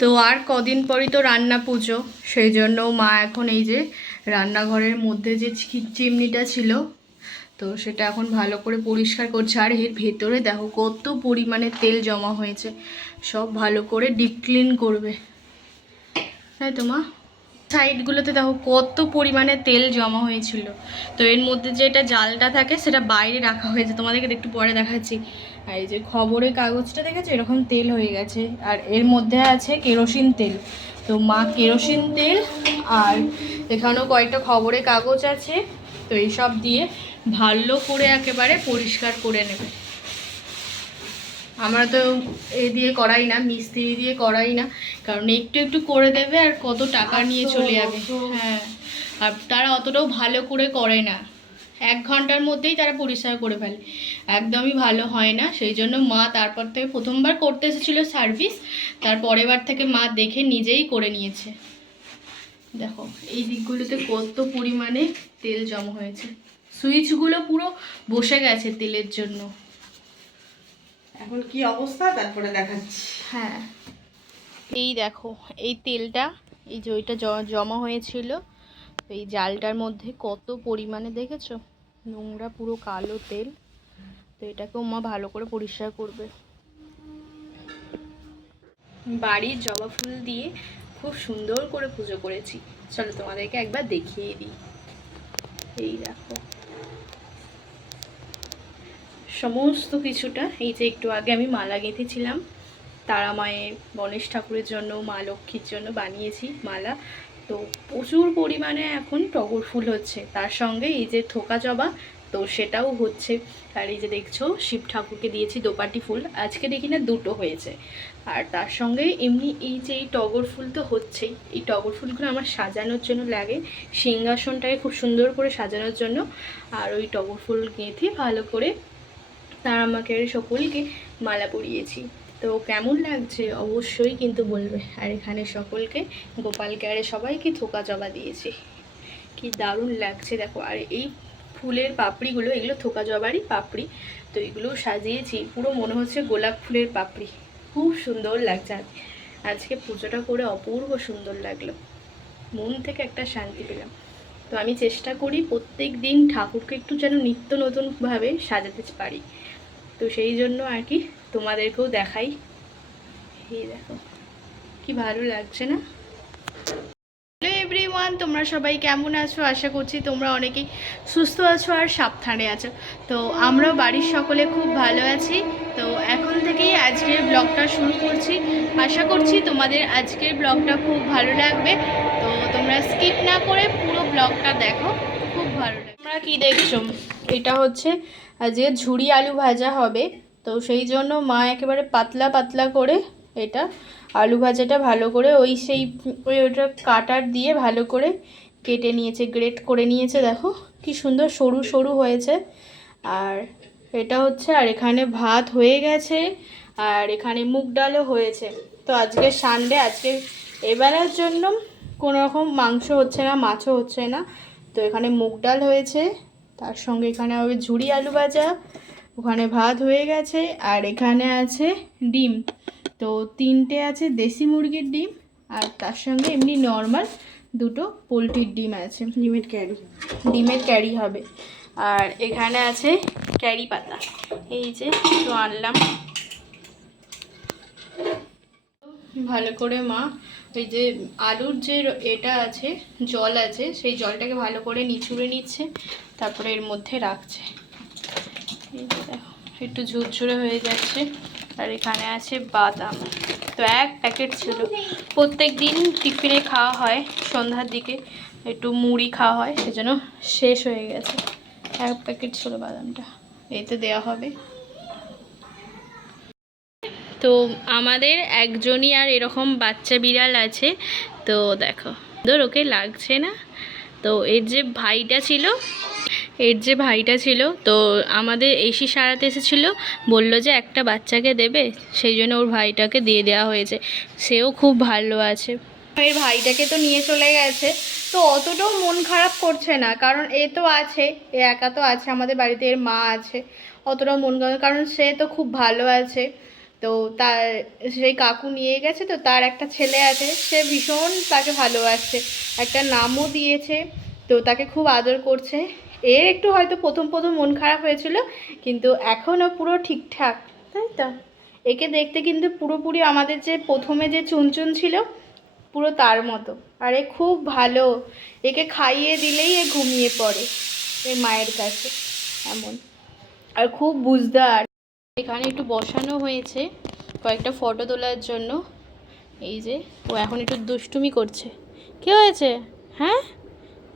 তো আর কদিন পরই তো রান্না পুজো, সেই জন্য মা এখন এই যে রান্নাঘরের মধ্যে যে চিমনিটা ছিল তো সেটা এখন ভালো করে পরিষ্কার করছে। আর এর ভেতরে দেখো কত পরিমাণে তেল জমা হয়েছে, সব ভালো করে ডিপ ক্লিন করবে, তাই তো মা? সাইডগুলোতে দেখো কত পরিমাণে তেল জমা হয়েছিল। তো এর মধ্যে যে এটা জালটা থাকে সেটা বাইরে রাখা হয়েছে, তোমাদেরকে একটু পরে দেখাচ্ছি। আর এই যে খবরের কাগজটা দেখেছো এরকম তেল হয়ে গেছে, আর এর মধ্যে আছে কেরোসিন তেল। তো মা কেরোসিন তেল আর এখানেও কয়েকটা খবরের কাগজ আছে, তো এইসব দিয়ে ভালো করে একেবারে পরিষ্কার করে নেবে। আমরা তো এ দিয়ে করাই না, মিস্ত্রি দিয়ে করাই না, কারণ একটু একটু করে দেবে আর কত টাকা নিয়ে চলে যাবে। হ্যাঁ, আর তারা অতটাও ভালো করে করে না, 1 ঘন্টার মধ্যেই তারা পরিষ্কার করে ফেলে, একদমই ভালো হয় না। সেই জন্য মা তারপর থেকে প্রথমবার করতে এসেছিলো সার্ভিস, তার পরের বার থেকে মা দেখে নিজেই করে নিয়েছে। দেখো এই দিকগুলোতে কত পরিমাণে তেল জমা হয়েছে, সুইচগুলো পুরো বসে গেছে তেলের জন্য। এখন কি অবস্থা তারপরে দেখাচ্ছি। হ্যাঁ, এই দেখো এই তেলটা, এই যে ওইটা জমা হয়েছিল এই জালটার মধ্যে কত পরিমাণে দেখেছো, নোংরা পুরো কালো তেল। তো এটাকেও মা ভালো করে পরিষ্কার করবে। বাড়ির জবা ফুল দিয়ে খুব সুন্দর করে পুজো করেছি, চলো তোমাদেরকে একবার দেখিয়ে দিই। এই দেখো সমস্ত কিছুটা, এই যে একটু আগে আমি মালা গেঁথেছিলাম তারা মায়ের, গণেশ ঠাকুরের জন্য, মা লক্ষ্মীর জন্য বানিয়েছি মালা। তো প্রচুর পরিমাণে এখন টগর ফুল হচ্ছে, তার সঙ্গে এই যে থোকা জবা তো সেটাও হচ্ছে। আর এই যে দেখছো শিব ঠাকুরকে দিয়েছি দোপাটি ফুল, আজকে দেখি না 2টো হয়েছে। আর তার সঙ্গে এমনি এই যে এই টগর ফুল তো হচ্ছেই, এই টগর ফুলগুলো আমার সাজানোর জন্য লাগে, সিংহাসনটাকে খুব সুন্দর করে সাজানোর জন্য। আর ওই টগর ফুল গেঁথে ভালো করে তার আমাকে সকলকে মালা পরিয়েছি। তো কেমন লাগছে অবশ্যই কিন্তু বলবে। আর এখানে সকলকে, গোপালকে আরে সবাইকে থোকা জবা দিয়েছি, কি দারুণ লাগছে দেখো। আর এই ফুলের পাপড়িগুলো, এগুলো থোকা জবারই পাপড়ি, তো এগুলো সাজিয়েছি পুরো মনে হচ্ছে গোলাপ ফুলের পাপড়ি, খুব সুন্দর লাগছে। আজকে পুজোটা করে অপূর্ব সুন্দর লাগলো, মন থেকে একটা শান্তি পেলাম। তো আমি চেষ্টা করি প্রত্যেক দিন ঠাকুরকে একটু যেন নিত্য নতুনভাবে সাজাতে পারি, তো সেই জন্য আর কি তোমাদেরকেও দেখাই। এই দেখো কি ভালো লাগছে না? হ্যালো এভরিওয়ান, তোমরা সবাই কেমন আছো? আশা করছি তোমরা অনেকেই সুস্থ আছো আর সাবধানে আছো। তো আমরাও বাড়ির সকলে খুব ভালো আছি। তো এখন থেকেই আজকের ব্লগটা শুরু করছি, আশা করছি তোমাদের আজকের ব্লগটা খুব ভালো লাগবে। তো তোমরা স্কিপ না করে পুরো ব্লগটা দেখো, খুব ভালো লাগবে। তোমরা কি দেখছো? এটা হচ্ছে আজকে ঝুরি আলু ভাজা হবে, তো সেই জন্য মা একেবারে পাতলা পাতলা করে এটা আলু ভাজাটা ভালো করে ওইটা কাটার দিয়ে ভালো করে কেটে নিয়েছে, গ্রেট করে নিয়েছে। দেখো কি সুন্দর সরু সরু হয়েছে। আর এটা হচ্ছে, আর এখানে ভাত হয়ে গেছে, আর এখানে মুগ ডালও হয়েছে। তো আজকে সানডে, আজকে এবেলার জন্য কোনো রকম মাংস হচ্ছে না, মাছও হচ্ছে না। তো এখানে মুগ ডাল হয়েছে, তার সঙ্গে এখানে হবে ঝুরি আলু ভাজা, ওখানে ভাত হয়ে গেছে, আর এখানে আছে ডিম। তো 3টে আছে দেশি মুরগির ডিম, আর তার সঙ্গে এমনি নর্মাল 2টো পোলট্রির ডিম আছে। ডিমের ক্যারি হবে। আর এখানে আছে ক্যারি পাতা, এই যে একটু আনলাম। ভালো করে মা এই যে আলুর যে এটা আছে, জল আছে, সেই জলটাকে ভালো করে নিচুড়ে নিচ্ছে, তারপরে এর মধ্যে রাখছে। এই যে দেখো একটু ঝুরঝুরে হয়ে যাচ্ছে। আর এখানে আছে বাদাম, তো 1 প্যাকেট ছিল, প্রত্যেক দিন টিফিনে খাওয়া হয়, সন্ধ্যার দিকে একটু মুড়ি খাওয়া হয়, সেজন্য শেষ হয়ে গেছে। 1 প্যাকেট ছিল বাদামটা, এতে দেওয়া হবে। তো আমাদের একজনই আর এরকম বাচ্চা বিড়াল আছে, তো দেখো ধর ওকে লাগছে না। তো এর যে ভাইটা ছিল তো আমাদের এসি সারাতে এসেছিলো, বললো যে একটা বাচ্চাকে দেবে, সেই জন্য ওর ভাইটাকে দিয়ে দেওয়া হয়েছে, সেও খুব ভালো আছে। এর ভাইটাকে তো নিয়ে চলে গেছে, তো অতটাও মন খারাপ করছে না, কারণ এ তো আছে, এ একা তো আছে আমাদের বাড়িতে, এর মা আছে, অতটাও মন খারাপ, কারণ সে তো খুব ভালো আছে। তো তার সেই কাকু নিয়ে গেছে, তো তার একটা ছেলে আছে, সে ভীষণ তাকে ভালোবাসছে, একটা নামও দিয়েছে, তো তাকে খুব আদর করছে। এর একটু হয়তো প্রথম প্রথম মন খারাপ হয়েছিল, কিন্তু এখনও পুরো ঠিকঠাক, তাই তো? একে দেখতে কিন্তু পুরোপুরি আমাদের যে প্রথমে যে চুনচুন ছিল পুরো তার মতো। আর এ খুব ভালো, একে খাইয়ে দিলেই এ ঘুমিয়ে পড়ে এর মায়ের কাছে, এমন। আর খুব বুঝদার। এখানে একটু বসানো হয়েছে কয়েকটা ফটো তোলার জন্য। এই যে ও এখন একটু দুষ্টুমি করছে। কি হয়েছে? হ্যাঁ,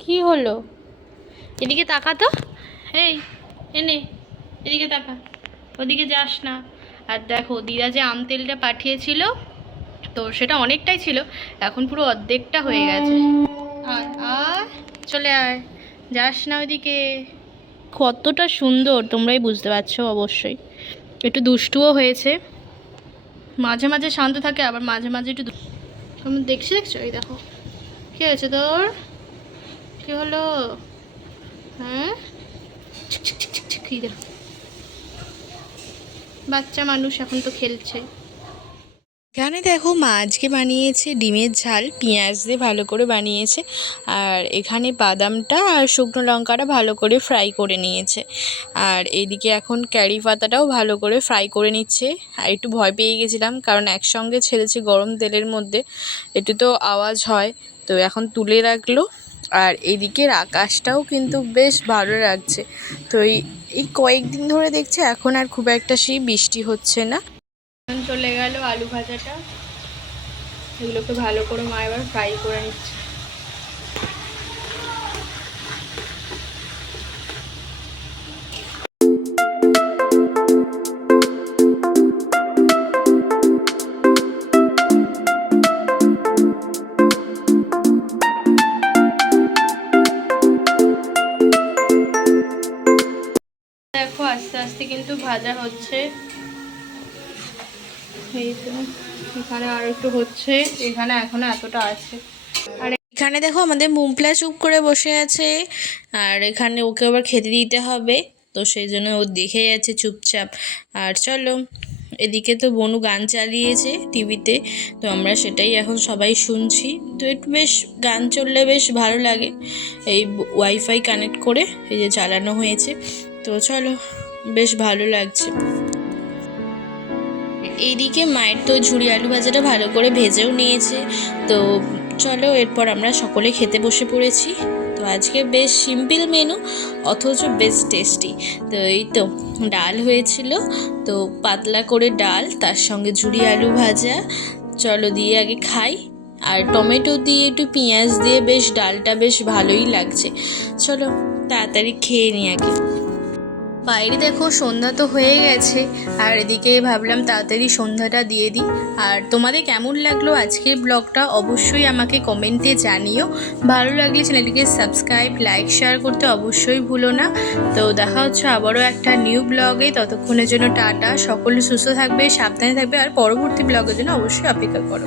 কি হলো? এদিকে তাকা তো, এই এনে এদিকে তাকা, ওদিকে যাস না। আর দেখো দিদা যে আম তেলটা পাঠিয়েছিল, তো সেটা অনেকটাই ছিল, এখন পুরো অর্ধেকটা হয়ে গেছে। আয় আয়, চলে আয়, যাস না ওইদিকে। কতটা সুন্দর তোমরাই বুঝতে পারছো অবশ্যই। একটু দুষ্টুও হয়েছে, মাঝে মাঝে শান্ত থাকে, আবার মাঝে মাঝে একটু তুমি দেখছো এই দেখো, কী হয়েছে তোর? কী হলো? হ্যাঁ, কী দেখো, বাচ্চা মানুষ এখন তো খেলছে। এখানে দেখো মা আজকে বানিয়েছে ডিমের ঝাল, পেঁয়াজ দিয়ে ভালো করে বানিয়েছে। আর এখানে বাদামটা আর শুকনো লঙ্কাটা ভালো করে ফ্রাই করে নিয়েছে। আর এইদিকে এখন ক্যারি পাতাটাও ভালো করে ফ্রাই করে নিচ্ছে। আর একটু ভয় পেয়ে গেছিলাম, কারণ একসঙ্গে ছেড়েছে গরম তেলের মধ্যে, একটু তো আওয়াজ হয়, তো এখন তুলে রাখলো। আর এদিকের আকাশটাও কিন্তু বেশ ভালো লাগছে। তো এই কয়েকদিন ধরে দেখছি এখন আর খুব একটা সেই বৃষ্টি হচ্ছে না। চলে গেল আলু ভাজাটা, এগুলোকে ভালো করে মা এবার ফ্রাই করে নিচ্ছে। দেখো আস্তে আস্তে কিন্তু ভাজা হচ্ছে, এই তো এখানে আর একটু হচ্ছে, এখানে এখনো এতটা আছে। আর এখানে দেখো আমাদের মুমপ্লা চুপ করে বসে আছে, আর এখানে ওকে আবার খেতে দিতে হবে, তো সেই জন্য ও দেখে যাচ্ছে চুপচাপ। আর চলো, এদিকে তো বনু গান চালিয়েছে টিভিতে, তো আমরা সেটাই এখন সবাই শুনছি। তো একটু বেশ গান চললে বেশ ভালো লাগে, এই ওয়াইফাই কানেক্ট করে এই যে চালানো হয়েছে, তো চলো বেশ ভালো লাগছে। এইদিকে মায়ের তো ঝুরি আলু ভাজাটা ভালো করে ভেজেও নিয়েছে, তো চলো এরপর আমরা সকলে খেতে বসে পড়েছি। তো আজকে বেশ সিম্পল মেনু, অথচ বেশ টেস্টি। তো এই তো ডাল হয়েছিল, তো পাতলা করে ডাল, তার সঙ্গে ঝুরি আলু ভাজা, চলো দিয়ে আগে খাই। আর টমেটো দিয়ে একটু পেঁয়াজ দিয়ে বেশ ডালটা বেশ ভালোই লাগছে। চলো তাড়াতাড়ি খেয়ে নিই আগে। বাইরে দেখো সন্ধ্যা তো হয়ে গেছে, আর এদিকে ভাবলাম তাড়াতাড়ি সন্ধ্যাটা দিয়ে দিই। আর তোমাদের কেমন লাগলো আজকের ব্লগটা অবশ্যই আমাকে কমেন্টে জানিও। ভালো লাগলে চ্যানেলটিকে সাবস্ক্রাইব, লাইক, শেয়ার করতে অবশ্যই ভুলো না। তো দেখা হচ্ছে আবারও একটা নিউ ব্লগে, ততক্ষণের জন্য টাটা। সকলে সুস্থ থাকবে, সাবধানে থাকবে, আর পরবর্তী ব্লগের জন্য অবশ্যই অপেক্ষা করো।